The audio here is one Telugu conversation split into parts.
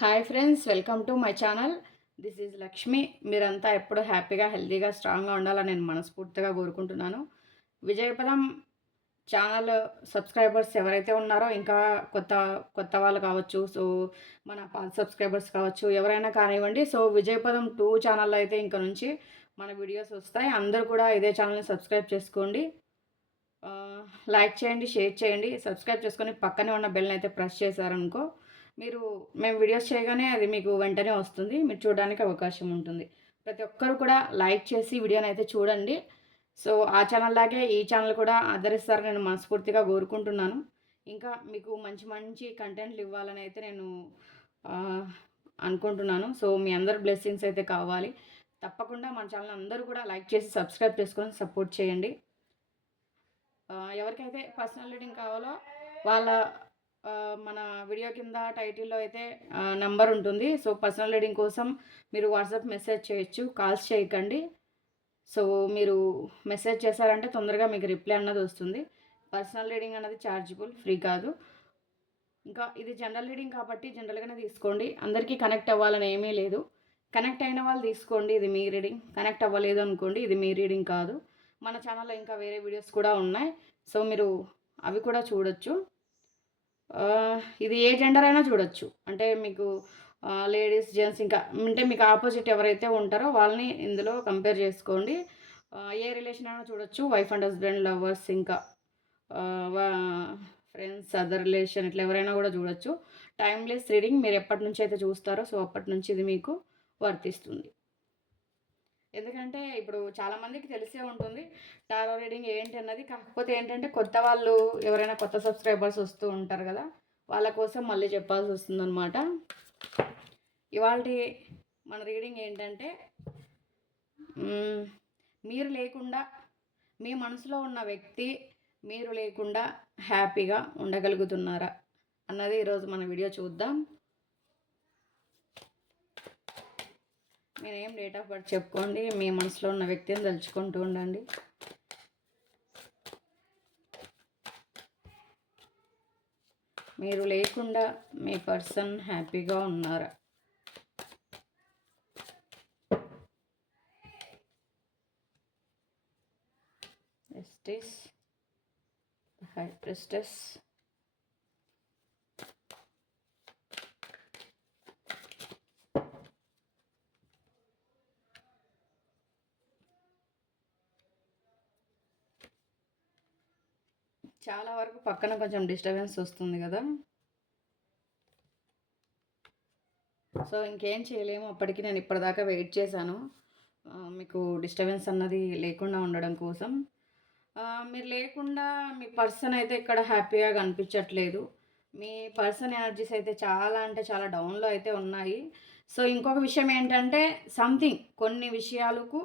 Hi friends, welcome to my channel. This is Lakshmi. మీరంతా ఎప్పుడు హ్యాపీగా, హెల్తీగా, స్ట్రాంగ్గా ఉండాలని నేను మనస్ఫూర్తిగా కోరుకుంటున్నాను. విజయపదం ఛానల్ సబ్స్క్రైబర్స్ ఎవరైతే ఉన్నారో, ఇంకా కొత్త కొత్త వాళ్ళు కావచ్చు, సో మన పాత సబ్స్క్రైబర్స్ కావచ్చు, ఎవరైనా కానివ్వండి. సో విజయపదం 2 ఛానల్లో అయితే ఇంక నుంచి మన వీడియోస్ వస్తాయి. అందరూ కూడా ఇదే ఛానల్ని సబ్స్క్రైబ్ చేసుకోండి. లైక్ చేయండి, షేర్ చేయండి. సబ్స్క్రైబ్ చేసుకొని పక్కనే ఉన్న బెల్ని అయితే ప్రెస్ చేశారనుకో, మీరు మేము వీడియోస్ చేయగానే అది మీకు వెంటనే వస్తుంది. మీరు చూడడానికి అవకాశం ఉంటుంది. ప్రతి ఒక్కరు కూడా లైక్ చేసి వీడియోని అయితే చూడండి. సో ఆ ఛానల్ లాగే ఈ ఛానల్ కూడా ఆదరిస్తారని నేను మనస్ఫూర్తిగా కోరుకుంటున్నాను. ఇంకా మీకు మంచి మంచి కంటెంట్లు ఇవ్వాలని అయితే నేను అనుకుంటున్నాను. సో మీ అందరి బ్లెస్సింగ్స్ అయితే కావాలి. తప్పకుండా మన ఛానల్ అందరూ కూడా లైక్ చేసి సబ్స్క్రైబ్ చేసుకొని సపోర్ట్ చేయండి. ఎవరికైతే పర్సనల్ రీడింగ్ కావాలో వాళ్ళ మన వీడియో కింద టైటిల్లో అయితే నెంబర్ ఉంటుంది. సో పర్సనల్ రీడింగ్ కోసం మీరు వాట్సాప్ మెసేజ్ చేయొచ్చు, కాల్స్ చేయకండి. సో మీరు మెసేజ్ చేశారంటే తొందరగా మీకు రిప్లై అన్నది వస్తుంది. పర్సనల్ రీడింగ్ అన్నది ఛార్జబుల్, ఫ్రీ కాదు. ఇంకా ఇది జనరల్ రీడింగ్ కాబట్టి జనరల్గానే తీసుకోండి. అందరికీ కనెక్ట్ అవ్వాలని ఏమీ లేదు. కనెక్ట్ అయిన వాళ్ళు తీసుకోండి, ఇది మీ రీడింగ్. కనెక్ట్ అవ్వలేదు అనుకోండి, ఇది మీ రీడింగ్ కాదు. మన ఛానల్లో ఇంకా వేరే వీడియోస్ కూడా ఉన్నాయి. సో మీరు అవి కూడా చూడొచ్చు. ఇది ఏ జెండర్ అయినా చూడొచ్చు. అంటే మీకు లేడీస్, జెంట్స్, ఇంకా అంటే మీకు ఆపోజిట్ ఎవరైతే ఉంటారో వాళ్ళని ఇందులో కంపేర్ చేసుకోండి. ఏ రిలేషన్ అయినా చూడొచ్చు. వైఫ్ అండ్ హస్బెండ్, లవర్స్, ఇంకా ఫ్రెండ్స్, అదర్ రిలేషన్, ఇట్లా ఎవరైనా కూడా చూడొచ్చు. Timeless reading. మీరు ఎప్పటి నుంచి అయితే చూస్తారో సో అప్పటి నుంచి ఇది మీకు వర్తిస్తుంది. ఎందుకంటే ఇప్పుడు చాలామందికి తెలిసే ఉంటుంది టారో రీడింగ్ ఏంటి అన్నది. కాకపోతే ఏంటంటే కొత్త వాళ్ళు ఎవరైనా కొత్త సబ్స్క్రైబర్స్ వస్తూ ఉంటారు కదా, వాళ్ళ కోసం మళ్ళీ చెప్పాల్సి వస్తుందన్నమాట. ఇవాల్టి మన రీడింగ్ ఏంటంటే, మీరు లేకుండా మీ మనసులో ఉన్న వ్యక్తి మీరు లేకుండా హ్యాపీగా ఉండగలుగుతున్నారా అన్నది ఈరోజు మన వీడియో చూద్దాం. నేనేం డేట్ ఆఫ్ బర్త్ చెప్పుకోండి, మీ మనసులో ఉన్న వ్యక్తిని తలుచుకుంటూ ఉండండి. మీరు లేకుండా మీ పర్సన్ హ్యాపీగా ఉన్నారా? జస్టిస్, హై ప్రిస్టెస్, చాలా వరకు పక్కన కొంచెం డిస్టర్బెన్స్ వస్తుంది కదా, సో ఇంకేం చేయలేము. అప్పటికి నేను ఇప్పటిదాకా వెయిట్ చేశాను మీకు డిస్టర్బెన్స్ అన్నది లేకుండా ఉండడం కోసం. మీరు లేకుండా మీ పర్సన్ అయితే ఇక్కడ హ్యాపీగా కనిపించట్లేదు. మీ పర్సన్ ఎనర్జీస్ అయితే చాలా అంటే చాలా డౌన్లో అయితే ఉన్నాయి. సో ఇంకొక విషయం ఏంటంటే, సంథింగ్ కొన్ని విషయాలకు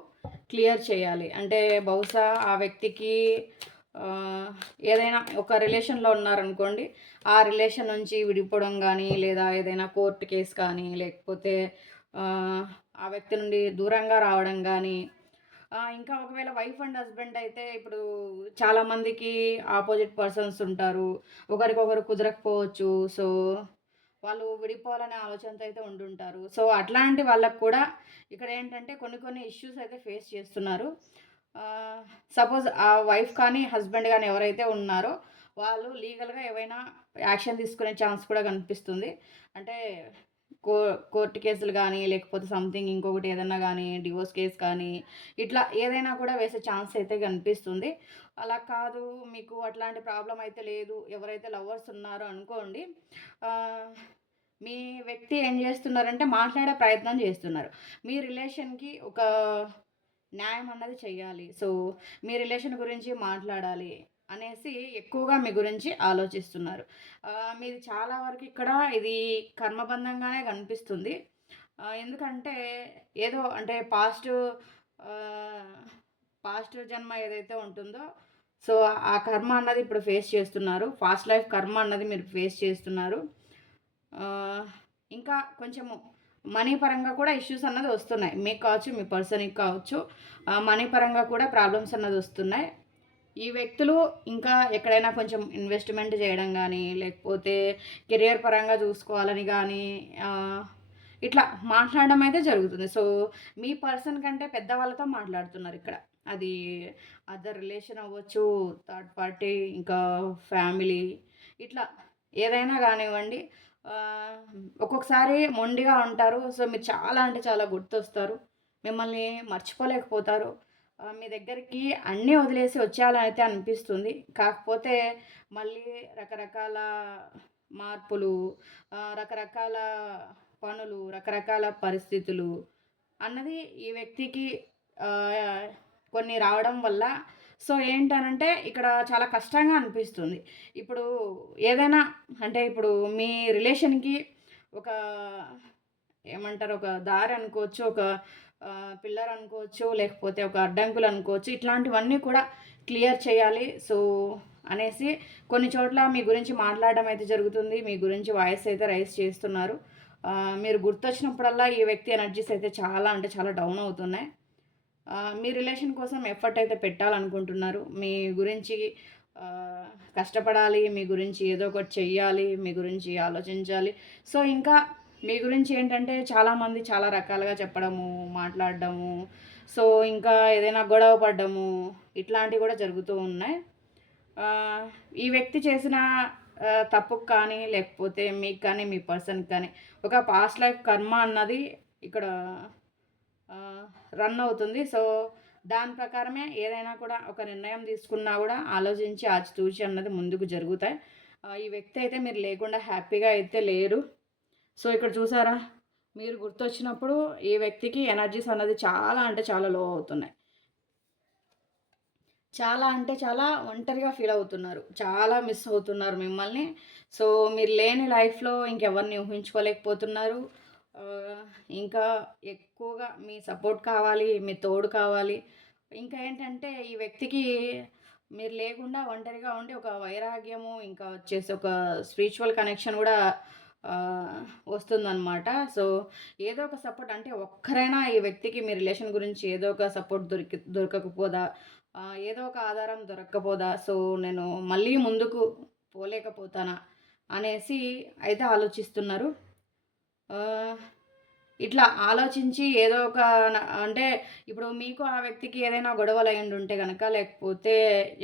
క్లియర్ చేయాలి. అంటే బహుశా ఆ వ్యక్తికి ఏదైనా ఒక రిలేషన్లో ఉన్నారనుకోండి, ఆ రిలేషన్ నుంచి విడిపోవడం కానీ, లేదా ఏదైనా కోర్టు కేసు కానీ, లేకపోతే ఆ వ్యక్తి నుండి దూరంగా రావడం కానీ, ఇంకా ఒకవేళ వైఫ్ అండ్ హస్బెండ్ అయితే ఇప్పుడు చాలామందికి ఆపోజిట్ పర్సన్స్ ఉంటారు. ఒకరికొకరు కుదరకపోవచ్చు. సో వాళ్ళు విడిపోవాలనే ఆలోచనతో అయితే ఉంటుంటారు. సో అట్లాంటి వాళ్ళకు కూడా ఇక్కడ ఏంటంటే కొన్ని కొన్ని ఇష్యూస్ అయితే ఫేస్ చేస్తున్నారు. సపోజ్ ఆ వైఫ్ కానీ హస్బెండ్ కానీ ఎవరైతే ఉన్నారో వాళ్ళు లీగల్గా ఏవైనా యాక్షన్ తీసుకునే ఛాన్స్ కూడా కనిపిస్తుంది. అంటే కోర్టు కేసులు కానీ, లేకపోతే సంథింగ్ ఇంకొకటి ఏదన్నా కానీ, డివోర్స్ కేసు కానీ, ఇట్లా ఏదైనా కూడా వేసే ఛాన్స్ అయితే కనిపిస్తుంది. అలా కాదు, మీకు అట్లాంటి ప్రాబ్లం అయితే లేదు, ఎవరైతే లవర్స్ ఉన్నారో అనుకోండి, మీ వ్యక్తి ఏం చేస్తున్నారంటే మాట్లాడే ప్రయత్నం చేస్తున్నారు. మీ రిలేషన్కి ఒక న్యాయం అన్నది చెయ్యాలి. సో మీ రిలేషన్ గురించి మాట్లాడాలి అనేసి ఎక్కువగా మీ గురించి ఆలోచిస్తున్నారు. మీది చాలా వరకు ఇక్కడ ఇది కర్మబంధంగానే కనిపిస్తుంది. ఎందుకంటే ఏదో అంటే పాస్ట్ జన్మ ఏదైతే ఉంటుందో, సో ఆ కర్మ అన్నది ఇప్పుడు ఫేస్ చేస్తున్నారు. పాస్ట్ లైఫ్ కర్మ అన్నది మీరు ఫేస్ చేస్తున్నారు. ఇంకా కొంచెము మనీ పరంగా కూడా ఇష్యూస్ అన్నది వస్తున్నాయి. మీకు కావచ్చు, మీ పర్సన్‌కి కావచ్చు. మనీ పరంగా కూడా ప్రాబ్లమ్స్ అన్నది వస్తున్నాయి. ఈ వ్యక్తులు ఇంకా ఎక్కడైనా కొంచెం ఇన్వెస్ట్‌మెంట్ చేయడం గానీ, లేకపోతే కెరియర్ పరంగా చూసుకోవాలని గానీ ఇట్లా మాట్లాడడం అయితే జరుగుతుంది. సో, మీ పర్సన్ కంటే పెద్దవాళ్ళతో మాట్లాడుతున్నారిక్కడ. అది అదర్ రిలేషన్ అవ్వచ్చు, థర్డ్ పార్టీ, ఇంకా ఫ్యామిలీ ఇట్లా ఏదైనా గానివ్వండి. ఆహ్, ఒక్కొక్కసారి మొండిగా ఉంటారు. సో, మీరు చాలా అంటే చాలా గుర్తొస్తారు. మిమ్మల్ని మర్చిపోలేకపోతారు. మీ దగ్గరికి అన్నీ వదిలేసి వచ్చేయాలనైతే అనిపిస్తుంది. కాకపోతే మళ్ళీ రకరకాల మార్పులు, రకరకాల పనులు, రకరకాల పరిస్థితులు అన్నది ఈ వ్యక్తికి ఆహ్, కొన్ని రావడం వల్ల సో, ఏంటనంటే ఇక్కడ చాలా కష్టంగా అనిపిస్తుంది. ఇప్పుడు ఏదైనా అంటే ఇప్పుడు మీ రిలేషన్‌కి ఒక ఏమంటారు? ఒక దారి అనుకోవచ్చు. ఒక పిల్లర్ అనుకోవచ్చు. లేకపోతే ఒక అడ్డంకులు అనుకోవచ్చు. ఇట్లాంటివన్నీ కూడా క్లియర్ చేయాలి. సో, అనేసి కొన్ని చోట్ల మీ గురించి మాట్లాడడం అయితే జరుగుతుంది. మీ గురించి వాయిస్ అయితే రైజ్ చేస్తున్నారు. మీరు గుర్తొచ్చినప్పుడల్లా ఈ వ్యక్తి ఎనర్జీస్ అయితే చాలా అంటే చాలా డౌన్ అవుతున్నాయి. మీ రిలేషన్ కోసం ఎఫర్ట్ అయితే పెట్టాలనుకుంటున్నారు. మీ గురించి ఆహ్, కష్టపడాలి. మీ గురించి ఏదో ఒకటి చెయ్యాలి. మీ గురించి ఆలోచించాలి. సో, ఇంకా మీ గురించి ఏంటంటే చాలామంది చాలా రకాలుగా చెప్పడము, మాట్లాడడము, సో, ఇంకా ఏదైనా గొడవ పడ్డము, ఇట్లాంటివి కూడా జరుగుతూ ఉన్నాయి. ఆహ్, ఈ వ్యక్తి చేసిన తప్పుకు కానీ, లేకపోతే మీకు కానీ, మీ పర్సన్‌కి కానీ ఒక పాస్ట్ లైఫ్ కర్మ అన్నది ఇక్కడ ఆహ్, రన్ అవుతుంది. సో, దాని ప్రకారమే ఏదైనా కూడా ఒక నిర్ణయం తీసుకున్నా గూడా ఆలోచించి ఆచితూచి అన్నది ముందుకు జరుగుతాయి. ఈ వ్యక్తి అయితే మీరు లేకుండా హ్యాపీగా అయితే లేరు. సో, ఇక్కడ చూసారా? మీరు గుర్తొచ్చినప్పుడు ఈ వ్యక్తికి ఎనర్జీస్ అన్నది చాలా అంటే చాలా లో అవుతున్నాయి. చాలా అంటే చాలా ఒంటరిగా ఫీల్ అవుతున్నారు. చాలా మిస్ అవుతున్నారు మిమ్మల్ని. సో, మీరు లేని లైఫ్‌లో ఇంకెవరిని ఊహించుకోలేకపోతున్నారు. ఆహ్, ఇంకా ఎక్కువగా మీ సపోర్ట్ కావాలి, మీ తోడు కావాలి. ఇంకా ఏంటంటే ఈ వ్యక్తికి మీరు లేకుండా ఒంటరిగా ఉండి ఒక వైరాగ్యము, ఇంకా వచ్చేసి ఒక స్పిరిచువల్ కనెక్షన్ గూడా ఆహ్, వస్తుందనమాట. సో, ఏదో ఒక సపోర్ట్ అంటే ఒక్కరైనా ఈ వ్యక్తికి మీ రిలేషన్ గురించి ఏదో ఒక సపోర్ట్ దొరకకపోదా? ఏదో ఒక ఆధారం దొరక్కపోదా? సో, నేను మళ్ళీ ముందుకు పోలేకపోతానా? అనేసి అయితే ఆలోచిస్తున్నారు. ఆహ్, ఇట్లా ఆలోచించి ఏదో ఒక అంటే ఇప్పుడు మీకు ఆ వ్యక్తికి ఏదైనా గొడవలయ్యుండుంటే గనక, లేకపోతే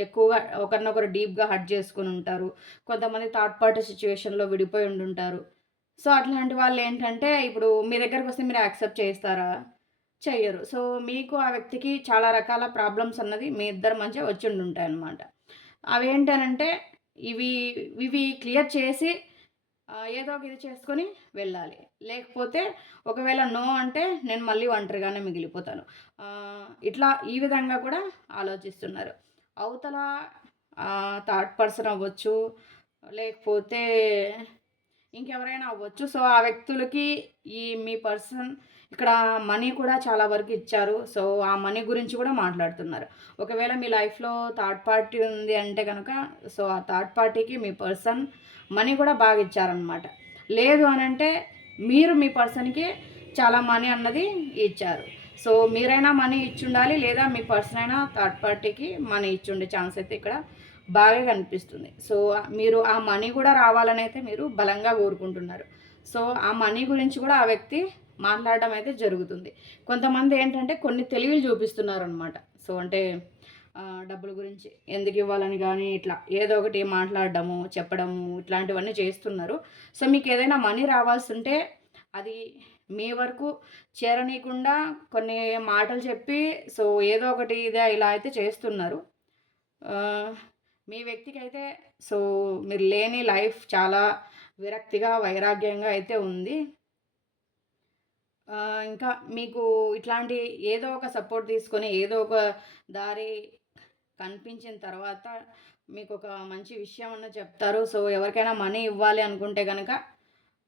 ఎక్కువగా ఒకరినొకరు డీప్‌గా హర్ట్ చేసుకొనుంటారు. కొంతమంది థర్డ్ పార్టీ సిట్యుయేషన్‌లో విడిపోయి ఉండుంటారు. సో, అట్లాంటి వాళ్ళేంటంటే ఇప్పుడు మీ దగ్గరకొస్తే మీరు యాక్సెప్ట్ చేస్తారా? చెయ్యరు. సో, మీకు ఆ వ్యక్తికి చాలా రకాల ప్రాబ్లమ్స్ అన్నది మీ ఇద్దరి మధ్య వచ్చుండుంటాయన్నమాట. అవేంటనంటే ఇవి ఇవి క్లియర్ చేసి ఏదో ఒక ఇది చేసుకొని వెళ్ళాలి. లేకపోతే ఒకవేళ నో అంటే నేను మళ్ళీ ఒంటరిగానే మిగిలిపోతాను. ఇట్లా ఈ విధంగా కూడా ఆలోచిస్తున్నారు. అవతల థర్డ్ పర్సన్ అవ్వచ్చు, లేకపోతే ఇంకెవరైనా అవ్వచ్చు. సో, ఆ వ్యక్తులకి మీ పర్సన్ ఇక్కడ మనీ కూడా చాలా వరకు ఇచ్చారు. సో, ఆ మనీ గురించి కూడా మాట్లాడుతున్నారు. ఒకవేళ మీ లైఫ్‌లో థర్డ్ పార్టీ ఉంది అంటే గనక, సో, ఆ థర్డ్ పార్టీకి మీ పర్సన్ మనీ కూడా బాగా ఇచ్చారనమాట. లేదు అనంటే మీరు మీ పర్సన్‌కి చాలా మనీ అన్నది ఇచ్చారు. సో, మీరైనా మనీ ఇచ్చుండాలి. లేదా మీ పర్సన్ అయినా థర్డ్ పార్టీకి మనీ ఇచ్చుండే ఛాన్స్ అయితే ఇక్కడ బాగా కనిపిస్తుంది. సో, మీరు ఆ మనీ కూడా రావాలనైతే మీరు బలంగా కోరుకుంటున్నారు. సో, ఆ మనీ గురించి కూడా ఆ వ్యక్తి మాట్లాడడం అయితే జరుగుతుంది. కొంతమంది ఏంటంటే కొన్ని తెలివిలు చూపిస్తున్నారనమాట. సో, అంటే డబ్బుల గురించి ఎందుకివ్వాలని గానీ, ఇట్లా ఏదో ఒకటి మాట్లాడడము, చెప్పడము ఇట్లాంటివన్నీ చేస్తున్నారు. సో, మీకేదైనా మనీ రావాల్సుంటే అది మీ వరకు చేరనీయకుండా కొన్ని మాటలు చెప్పి, సో, ఏదో ఒకటి ఇదా ఇలా అయితే చేస్తున్నారు. ఆహ్, మీ వ్యక్తికైతే సో, మీరు లేని లైఫ్ చాలా విరక్తిగా, వైరాగ్యంగా అయితే ఉంది. ఇంకా మీకు ఇట్లాంటి ఏదో ఒక సపోర్ట్ తీసుకొని, ఏదో ఒక దారి కనిపించిన తర్వాత మీకొక మంచి విషయం అన్నది చెప్తారు. సో, ఎవరికైనా మనీ ఇవ్వాలి అనుకుంటే గనక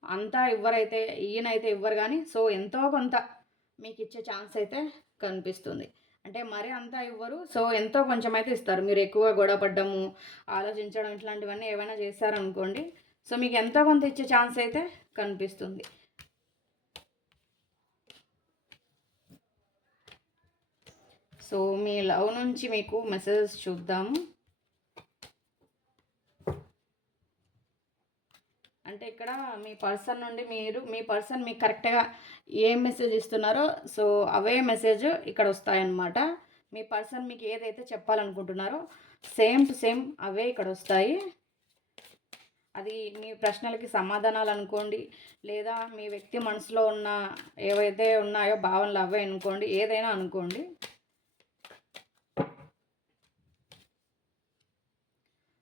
అంతా ఇవ్వరైతే ఈయనైతే ఇవ్వరు గానీ, సో, ఎంతో కొంత మీకిచ్చే ఛాన్స్ అయితే కనిపిస్తుంది. అంటే మరీ అంతా ఇవ్వరు. సో, ఎంతో కొంచెమైతే ఇస్తారు. మీరు ఎక్కువగా గొడవ పడ్డము, ఆలోచించడం ఇట్లాంటివన్నీ ఏవైనా చేశారనుకోండి, సో, మీకు ఎంతో కొంత ఇచ్చే ఛాన్స్ అయితే కనిపిస్తుంది. సో, మీ లవ్ నుంచి మీకు మెసేజెస్ చూద్దాము. అంటే ఇక్కడ మీ పర్సన్ నుండి మీ పర్సన్ మీకు కరెక్ట్‌గా ఏం మెసేజ్ ఇస్తున్నారో సో, అవే మెసేజ్ ఇక్కడ వస్తాయన్నమాట. మీ పర్సన్ మీకు ఏదైతే చెప్పాలనుకుంటున్నారో సేమ్ టు సేమ్ అవే ఇక్కడొస్తాయి. అది మీ ప్రశ్నలకి సమాధానాలనుకోండి, లేదా మీ వ్యక్తి మనసులో ఉన్న ఏవైతే ఉన్నాయో భావనలు అవే అనుకోండి, ఏదైనా అనుకోండి.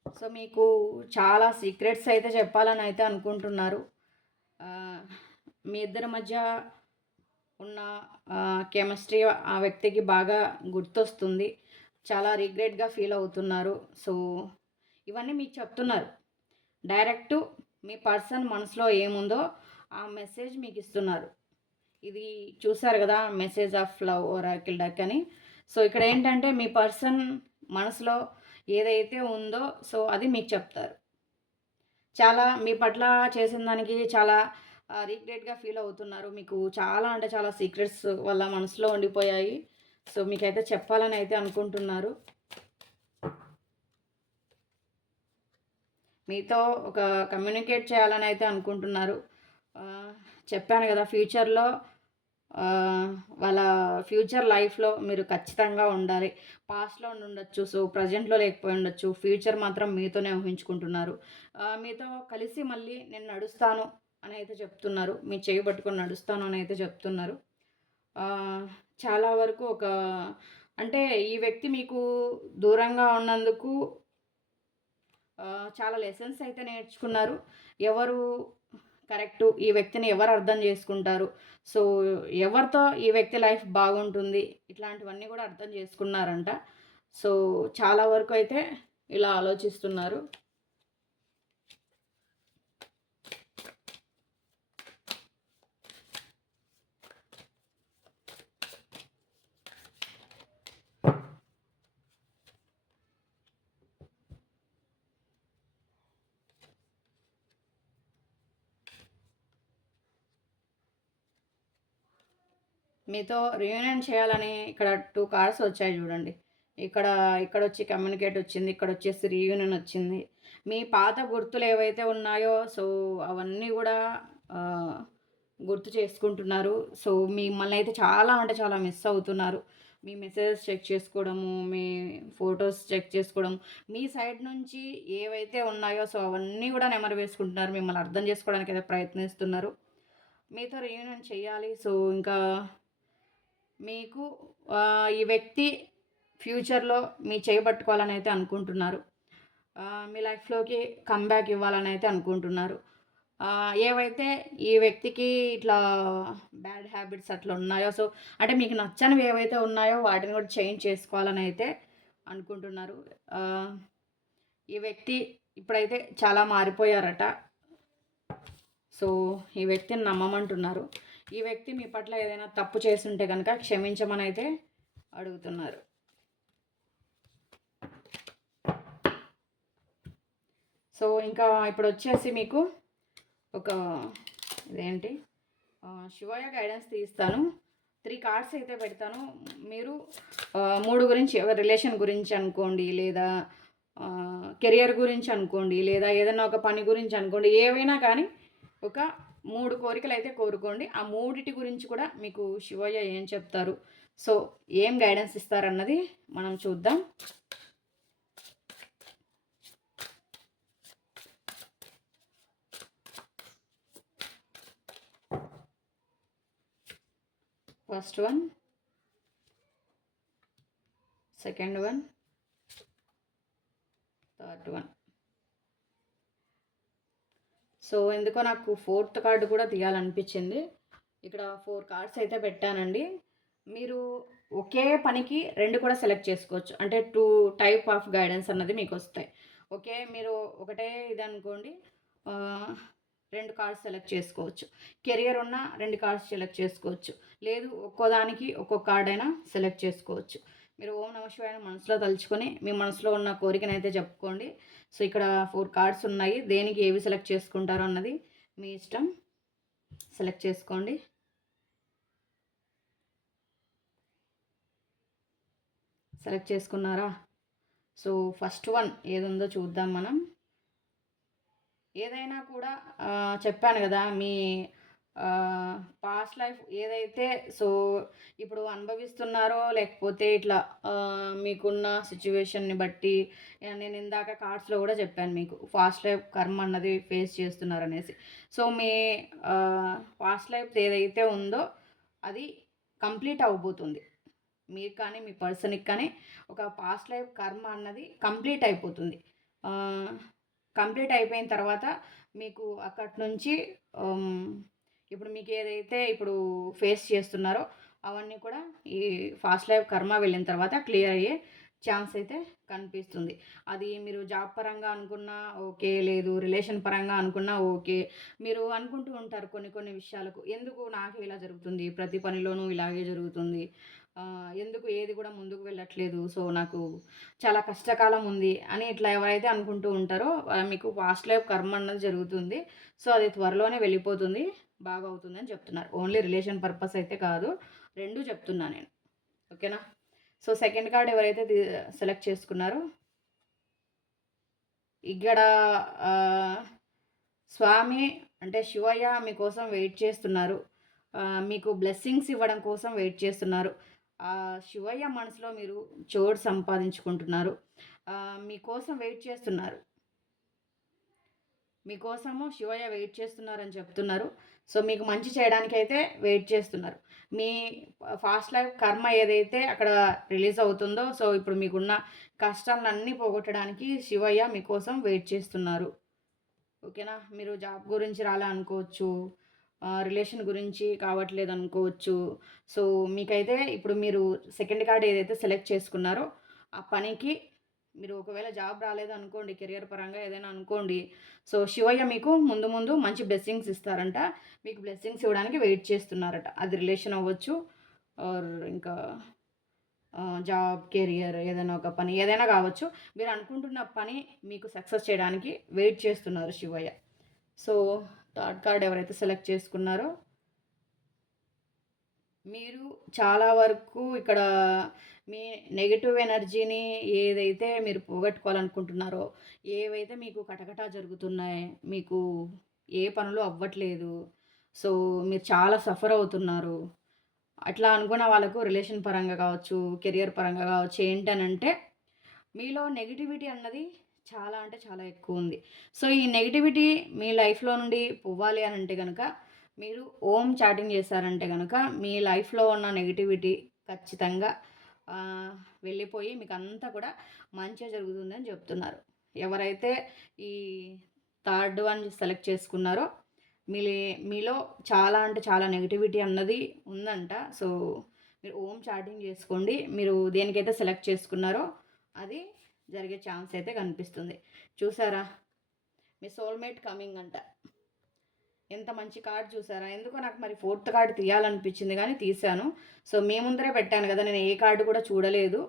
సో, మీకు చాలా సీక్రెట్స్ అయితే చెప్పాలని అయితే అనుకుంటున్నారు. మీ ఇద్దరి మధ్య ఉన్న కెమిస్ట్రీ ఆ వ్యక్తికి బాగా గుర్తొస్తుంది. చాలా రిగ్రెట్‌గా ఫీల్ అవుతున్నారు. సో, ఇవన్నీ మీకు చెప్తున్నారు. డైరెక్టు మీ పర్సన్ మనసులో ఏముందో ఆ మెసేజ్ మీకు ఇస్తున్నారు. ఇది చూసారు కదా! Message of love oracle deck అని. సో, ఇక్కడ ఏంటంటే మీ పర్సన్ మనసులో ఏదైతే ఉందో సో, అది మీకు చెప్తారు. చాలా మీ పట్ల చేసిన దానికి చాలా రిగ్రెట్‌గా ఫీల్ అవుతున్నారు. మీకు చాలా అంటే చాలా సీక్రెట్స్ వాళ్ళ మనసులో ఉండిపోయాయి. సో, మీకైతే చెప్పాలని అయితే అనుకుంటున్నారు. మీతో ఒక కమ్యూనికేట్ చేయాలని అయితే అనుకుంటున్నారు. చెప్పాను కదా! ఫ్యూచర్‌లో వాళ్ళ ఫ్యూచర్ లైఫ్‌లో మీరు ఖచ్చితంగా ఉండాలి. పాస్ట్‌లో ఉండుండొచ్చు. సో, ప్రెజెంట్‌లో లేకపోయి ఉండొచ్చు. ఫ్యూచర్ మాత్రం మీతోనే ఊహించుకుంటున్నారు. మీతో కలిసి మళ్ళీ నేను నడుస్తాను అని అయితే చెప్తున్నారు. మీ చెయ్యి పట్టుకొని నడుస్తాను అని అయితే చెప్తున్నారు. చాలా వరకు అంటే ఈ వ్యక్తి మీకు దూరంగా ఉన్నందుకు చాలా లెసన్స్ అయితే నేర్చుకున్నారు. ఎవరు కరెక్టు, ఈ వ్యక్తిని ఎవరు అర్థం చేసుకుంటారు, సో, ఎవరితో ఈ వ్యక్తి లైఫ్ బాగుంటుంది, ఇట్లాంటివన్నీ కూడా అర్థం చేసుకున్నారంట. సో, చాలా వరకు అయితే ఇలా ఆలోచిస్తున్నారు. మీతో రీయూనియన్ చేయాలని ఇక్కడ 2 కార్డ్స్ వచ్చాయి చూడండి. ఇక్కడ ఇక్కడొచ్చి కమ్యూనికేట్ వచ్చింది. ఇక్కడొచ్చేసి రీయూనియన్ వచ్చింది. మీ పాత గుర్తులు ఏవైతే ఉన్నాయో సో, అవన్నీ గూడా ఆహ్, గుర్తు చేసుకుంటున్నారు. సో, మిమ్మల్ని అయితే చాలా అంటే చాలా మిస్ అవుతున్నారు. మీ మెసేజెస్ చెక్ చేసుకోవడము, మీ ఫోటోస్ చెక్ చేసుకోవడం, మీ సైడ్ నుంచి ఏవైతే ఉన్నాయో సో, అవన్నీ గూడా నెమరు వేసుకుంటున్నారు. మిమ్మల్ని అర్థం చేసుకోవడానికి అయితే ప్రయత్నిస్తున్నారు. మీతో రీయూనియన్ చేయాలి. సో, ఇంకా మీకు ఈ వ్యక్తి ఫ్యూచర్‌లో మీ చేయి పట్టుకోవాలని అయితే అనుకుంటున్నారు. మీ లైఫ్‌లోకి కమ్‌బ్యాక్ ఇవ్వాలని అయితే అనుకుంటున్నారు. ఏవైతే ఈ వ్యక్తికి ఇట్లా బ్యాడ్ హ్యాబిట్స్ అట్లా ఉన్నాయో సో, అంటే మీకు నచ్చనివి ఏవైతే ఉన్నాయో వాటిని కూడా చేంజ్ చేసుకోవాలని అయితే అనుకుంటున్నారు. ఈ వ్యక్తి ఇప్పుడైతే చాలా మారిపోయారట. సో, ఈ వ్యక్తిని నమ్మమంటున్నారు. ఈ వ్యక్తి మీ పట్ల ఏదైనా తప్పు చేసుంటే గనక క్షమించమనైతే అడుగుతున్నారు. సో, ఇంకా ఇప్పుడొచ్చేసి మీకు ఒక ఇదేంటి శివయ్య గైడెన్స్ తీస్తాను. 3 కార్డ్స్ అయితే పెడతాను. మీరు 3 గురించి రిలేషన్ గురించి అనుకోండి, లేదా కెరియర్ గురించి అనుకోండి, లేదా ఏదైనా ఒక పని గురించి అనుకోండి. ఏవైనా కానీ ఒక 3 కోరికలైతే కోరుకోండి. ఆ మూడిటి గురించి కూడా మీకు శివయ్య ఏం చెప్తారు, సో, ఏం గైడెన్స్ ఇస్తారన్నది మనం చూద్దాం. First one, second one, third one. So, ఎందుకో నాకు 4th కార్డ్ కూడా తీయాలనిపించింది. ఇక్కడ 4 కార్డ్స్ అయితే పెట్టానండి. మీరు ఒకే పనికి 2 కూడా సెలెక్ట్ చేసుకోవచ్చు. అంటే 2 టైప్ ఆఫ్ గైడెన్స్ అన్నది మీకొస్తాయి. ఓకే. మీరు ఒకటే ఇదనుకోండి 2 కార్డ్స్ సెలెక్ట్ చేసుకోవచ్చు. కెరియర్ ఉన్న 2 కార్డ్స్ సెలెక్ట్ చేసుకోవచ్చు. లేదు ఒక్కోదానికి ఒక్కొక్క కార్డ్ అయినా సెలెక్ట్ చేసుకోవచ్చు. మీరు ఓం నమః శివాయ మనసులో తలుచుకొని మీ మనసులో ఉన్న కోరికనైతే చెప్పుకోండి. సో, ఇక్కడ 4 కార్డ్స్ ఉన్నాయి. దేనికి ఏవి సెలెక్ట్ చేసుకుంటారో అన్నది మీ ఇష్టం. సెలెక్ట్ చేసుకోండి. సెలెక్ట్ చేసుకున్నారా? సో, ఫస్ట్ వన్ ఏదుందో చూద్దాం మనం. ఏదైనా కూడా చెప్పాను గదా! మీ పాస్ట్ లైఫ్ ఏదైతే సో, ఇప్పుడు అనుభవిస్తున్నారో లేకపోతే ఇట్లా మీకున్న సిట్యుయేషన్‌ని బట్టి నేను ఇందాక కార్డ్స్‌లో గూడా చెప్పాను మీకు. పాస్ట్ లైఫ్ కర్మ అన్నది ఫేస్ చేస్తున్నారనేసి. సో, మీ పాస్ట్ లైఫ్ ఏదైతే ఉందో అది కంప్లీట్ అవ్వబోతుంది. మీకు కానీ, మీ పర్సన్‌కి కానీ ఒక పాస్ట్ లైఫ్ కర్మ అన్నది కంప్లీట్ అయిపోతుంది. ఆహ్, కంప్లీట్ అయిపోయిన తర్వాత మీకు అక్కడి నుంచి హ్మ్, ఇప్పుడు మీకేదైతే ఇప్పుడు ఫేస్ చేస్తున్నారో అవన్నీ కూడా ఈ ఫాస్ట్ లైఫ్ కర్మ వెళ్ళిన తర్వాత క్లియర్ అయ్యే ఛాన్స్ అయితే కనిపిస్తుంది. అది మీరు జాబ్ పరంగా అనుకున్నా ఓకే. లేదు రిలేషన్ పరంగా అనుకున్నా ఓకే. మీరు అనుకుంటూ ఉంటారు కొన్ని కొన్ని విషయాలకు. ఎందుకు నాకే ఇలా జరుగుతుంది? ప్రతి పనిలోనూ ఇలాగే జరుగుతుంది. ఎందుకు ఏది కూడా ముందుకు వెళ్ళట్లేదు. సో, నాకు చాలా కష్టకాలం ఉంది అని ఇట్లా ఎవరైతే అనుకుంటూ ఉంటారో మీకు పాస్ట్ లైఫ్ కర్మ అన్నది జరుగుతుంది. సో, అది త్వరలోనే వెళ్ళిపోతుంది. బాగవుతుందని చెప్తున్నారు. ఓన్లీ రిలేషన్ పర్పస్ అయితే కాదు. 2 చెప్తున్నా నేను. ఓకేనా? సో, సెకండ్ కార్డ్ ఎవరైతే సెలెక్ట్ చేసుకున్నారో ఇక్కడ ఆహ్, స్వామి అంటే శివయ్య మీకోసం వెయిట్ చేస్తున్నారు. మీకు బ్లెస్సింగ్స్ ఇవ్వడం కోసం వెయిట్ చేస్తున్నారు. శివయ్య మనసులో మీరు చోటు సంపాదించుకుంటున్నారు. మీకోసం వెయిట్ చేస్తున్నారు. మీకోసము శివయ్య వెయిట్ చేస్తున్నారని చెప్తున్నారు. సో, మీకు మంచి చేయడానికైతే వెయిట్ చేస్తున్నారు. మీ ఫాస్ట్ లైఫ్ కర్మ ఏదైతే అక్కడ రిలీజ్ అవుతుందో, సో, ఇప్పుడు మీకున్న కష్టాలన్నీ పోగొట్టడానికి శివయ్య మీకోసం వెయిట్ చేస్తున్నారు. ఓకేనా? మీరు జాబ్ గురించి రాలే అనుకోవచ్చు. రిలేషన్ గురించి కావట్లేదనుకోవచ్చు. సో, మీకైతే ఇప్పుడు మీరు సెకండ్ కార్డ్ ఏదైతే సెలెక్ట్ చేసుకున్నారో, ఆ పనికి మీరు ఒకవేళ జాబ్ రాలేదనుకోండి, కెరియర్ పరంగా ఏదైనా అనుకోండి. సో, శివయ్య మీకు ముందు ముందు మంచి బ్లెస్సింగ్స్ ఇస్తారంట. మీకు బ్లెస్సింగ్స్ ఇవ్వడానికి వెయిట్ చేస్తున్నారట. అది రిలేషన్ అవ్వచ్చు ఆర్ ఇంకా జాబ్, కెరియర్ ఏదైనా ఒక పని ఏదైనా కావచ్చు. మీరు అనుకుంటున్న పని మీకు సక్సెస్ చేయడానికి వెయిట్ చేస్తున్నారు శివయ్య. సో, థర్డ్ కార్డ్ ఎవరైతే సెలెక్ట్ చేసుకున్నారో మీరు చాలా వరకు ఇక్కడ మీ నెగెటివ్ ఎనర్జీని ఏదైతే మీరు పోగొట్టుకోవాలనుకుంటున్నారో, ఏవైతే మీకు కటకటా జరుగుతున్నాయి, మీకు ఏ పనులు అవ్వట్లేదు. సో, మీరు చాలా సఫర్ అవుతున్నారు. అట్లా అనుకున్న వాళ్ళకు రిలేషన్ పరంగా కావచ్చు, కెరియర్ పరంగా కావచ్చు ఏంటనంటే మీలో నెగటివిటీ అన్నది చాలా అంటే చాలా ఎక్కువుంది. సో, ఈ నెగటివిటీ మీ లైఫ్‌లో నుండి పోవాలి అనంటే గనక, మీరు ఓం చాటింగ్ చేశారంటే గనక, మీ లైఫ్‌లో ఉన్న నెగటివిటీ ఖచ్చితంగా వెళ్ళిపోయి మీకంతా కూడా మంచే జరుగుతుందని చెప్తున్నారు. ఎవరైతే ఈ థర్డ్ వన్ సెలెక్ట్ చేసుకున్నారో, మీలే మీలో చాలా అంటే చాలా నెగటివిటీ అన్నది ఉందంట. సో, మీరు ఓం చాటింగ్ చేసుకోండి. మీరు దేనికైతే సెలెక్ట్ చేసుకున్నారో అది జరిగే ఛాన్స్ అయితే కనిపిస్తుంది. చూసారా? మీ సోల్‌మేట్ కమింగ్ అంట. ఎంత మంచి కార్డ్ చూసారా? ఎందుకో నాకు మరి ఫోర్త్ కార్డ్ తీయాలనిపించింది గానీ తీశాను. సో, మీ ముందరే పెట్టాను గదా! నేను ఏ కార్డ్ కూడా చూడలేదు.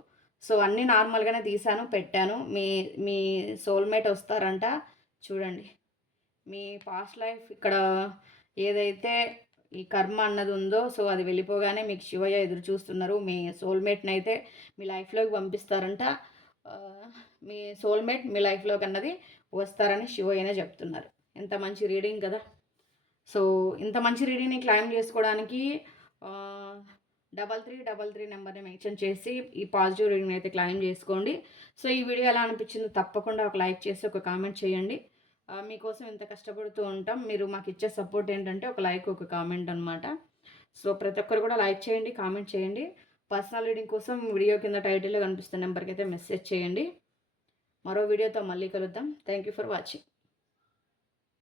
సో, అన్నీ నార్మల్‌గానే తీశాను, పెట్టాను. మీ మీ సోల్‌మేట్ వస్తారంట. చూడండి. మీ పాస్ట్ లైఫ్ ఇక్కడ ఏదైతే ఈ కర్మ అన్నది ఉందో, సో, అది వెళ్ళిపోగానే మీకు శివయ్య ఎదురు చూస్తున్నారు. మీ సోల్‌మేట్‌నైతే మీ లైఫ్‌లోకి పంపిస్తారంట. మీ సోల్‌మేట్ మీ లైఫ్‌లోకి అన్నది వస్తారని శివయ్యనే చెప్తున్నారు. ఎంత మంచి రీడింగ్ కదా! సో, ఇంత మంచి రీడింగ్‌ని క్లెయిమ్ చేసుకోవడానికి 3333 నెంబర్‌ని మెన్షన్ చేసి ఈ పాజిటివ్ రీడింగ్‌ని అయితే క్లెయిమ్ చేసుకోండి. సో, ఈ వీడియో ఎలా అనిపించిందో తప్పకుండా ఒక లైక్ చేసి ఒక కామెంట్ చేయండి. మీకోసం ఇంత కష్టపడుతూ ఉంటాం. మీరు మాకిచ్చే సపోర్ట్ ఏంటంటే ఒక లైక్, ఒక కామెంట్ అనమాట. సో, ప్రతి ఒక్కరు కూడా లైక్ చేయండి, కామెంట్ చేయండి. పర్సనల్ రీడింగ్ కోసం వీడియో కింద టైటిల్‌లో కనిపిస్తున్న నెంబర్‌కైతే మెసేజ్ చేయండి. మరో వీడియోతో మళ్ళీ కలుద్దాం. Thank you for watching.